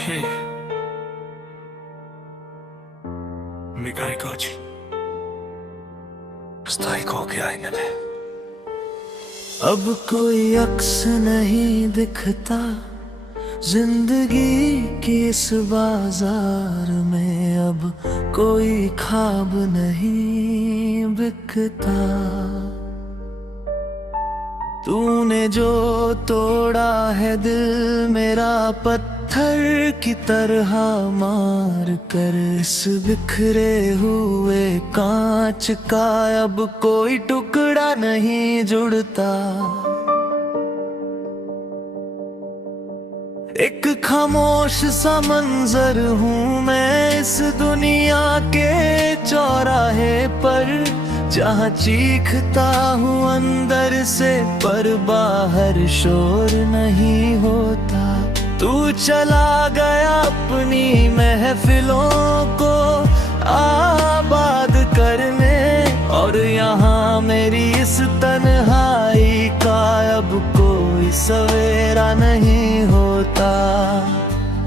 Hey, Mikhail Kochi, स्थाई खो गया इन्हें। अब कोई अक्स नहीं दिखता जिंदगी की इस बाजार में, अब कोई ख्वाब नहीं बिकता। तूने जो तोड़ा है दिल मेरा पत्थर की तरह मार कर, इस बिखरे हुए कांच का अब कोई टुकड़ा नहीं जुड़ता। एक खामोश सा मंजर हूँ मैं इस दुनिया के चौराहे पर, जहाँ चीखता हूँ अंदर से पर बाहर शोर नहीं होता। तू चला गया अपनी महफिलों को आबाद करने, और यहाँ मेरी इस तन्हाई का अब कोई सवेरा नहीं होता।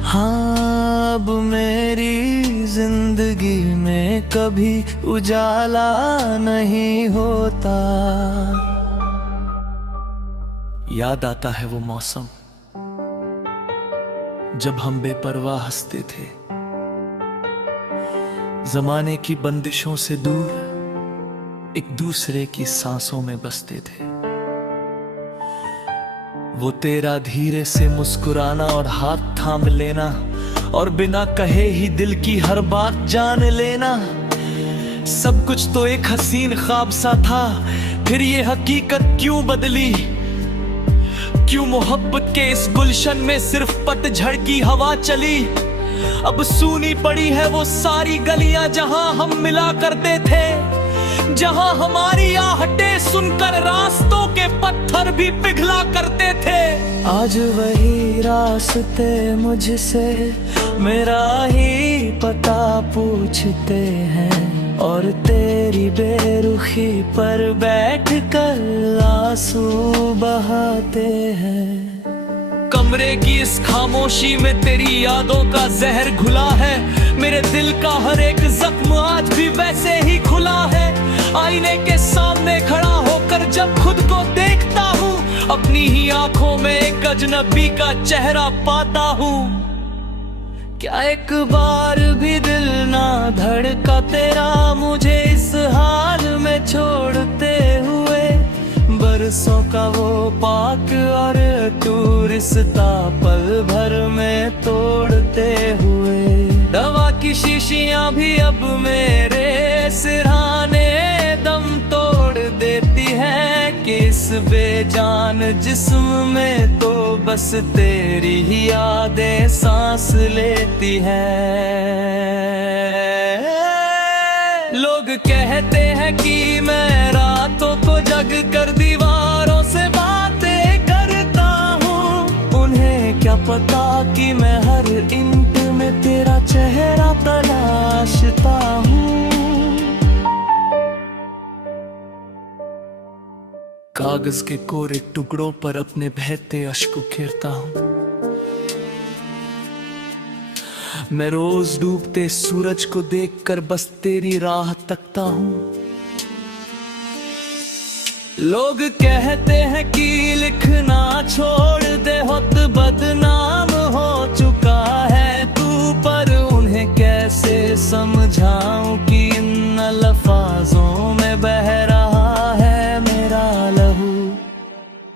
हाँ, अब मेरी जिंदगी में कभी उजाला नहीं होता। याद आता है वो मौसम जब हम बेपरवाह हंसते थे, जमाने की बंदिशों से दूर एक दूसरे की सांसों में बसते थे। वो तेरा धीरे से मुस्कुराना और हाथ थाम लेना, और बिना कहे ही दिल की हर बात जान लेना। सब कुछ तो एक हसीन ख्वाब सा था, फिर ये हकीकत क्यों बदली? क्यों मोहब्बत के इस गुलशन में सिर्फ पतझड़ की हवा चली? अब सूनी पड़ी है वो सारी गलियां जहां हम मिला करते थे, जहां हमारी आहटें सुनकर रास्तों के पत्थर भी पिघला करते थे। आज वही रास्ते मुझसे मेरा ही पता पूछते हैं, और तेरी बेरुखी पर बैठकर आंसू बहाते हैं। कमरे की इस खामोशी में तेरी यादों का जहर घुला है, मेरे दिल का हर एक जख्म आज भी वैसे ही खुला है। आईने के सामने खड़ा होकर जब खुद को देखता हूँ, अपनी ही आंखों में एक अजनबी का चेहरा पाता हूँ। क्या एक बार भी दिल ना धड़का तेरा मुझे इस हाल में छोड़ते हुए? बरसों का वो पाक और टूरिस्ता पल भर में तोड़ते हुए। दवा की शीशियां भी अब मेरे सिरहाने दम तोड़ देती है, कि इस बेजान जिस्म में तो बस तेरी ही यादें सांस लेती है। लोग कहते हैं कि मैं रातों को जग कर दीवारों से बातें करता हूँ, उन्हें क्या पता कि मैं हर इंट में तेरा चेहरा तलाशता हूँ। कागज के कोरे टुकड़ों पर अपने बहते अश्क उकेरता हूँ। मैं रोज डूबते सूरज को देखकर बस तेरी राह तकता हूँ। लोग कहते हैं कि लिखना छोड़ दे, होत बदनाम हो चुका है तू, पर उन्हें कैसे समझाऊं कि इन अल्फाजों में बह रहा है मेरा लहू।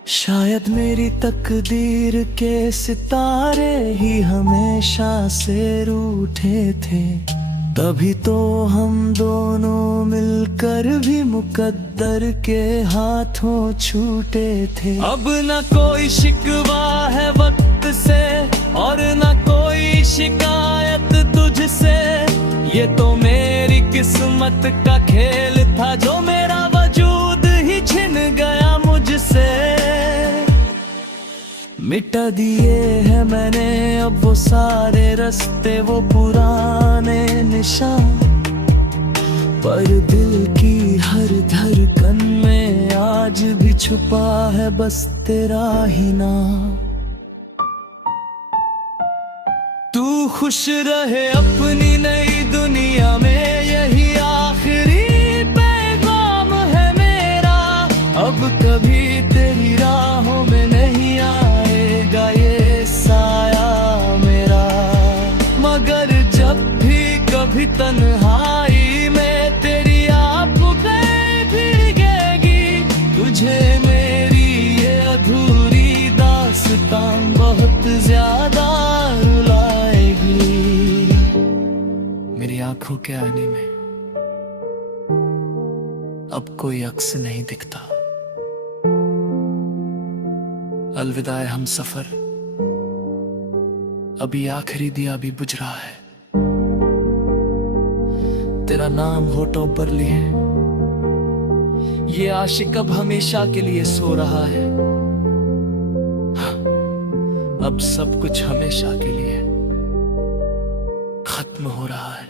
शायद मेरी तकदीर के सितारे ही हमेशा से रूठे थे, तभी तो हम दोनों मिलकर भी मुकद्दर के हाथों छूटे थे। अब न कोई शिकवा है वक्त से और न कोई शिकायत तुझसे, ये तो मेरी किस्मत का खेल था जो मेरा वजूद ही छिन गया मुझसे। मिटा दिए हैं मैंने अब वो सारे रास्ते, वो पुराने निशान, पर दिल की हर धड़कन में आज भी छुपा है बस तेरा ही नाम। तू खुश रहे अपनी नई दुनिया में, यही आखिरी पैगाम है मेरा। अब कभी तेरी राहों में नहीं आएगा ये साया मेरा, मगर जब भी कभी तन्हाई में तेरी आंखें भीगेगी, तुझे मेरी ये अधूरी दास्तां बहुत ज्यादा रुलाएगी। मेरी आंखों के आईने में अब कोई अक्स नहीं दिखता। अलविदा हम सफर, अभी आखिरी दिया भी बुझ रहा है। तेरा नाम होठों पर लिए ये आशिक अब हमेशा के लिए सो रहा है। अब सब कुछ हमेशा के लिए खत्म हो रहा है,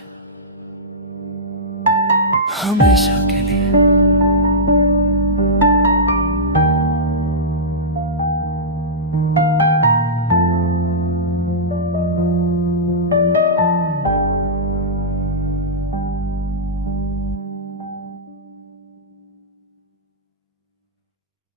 हमेशा के लिए।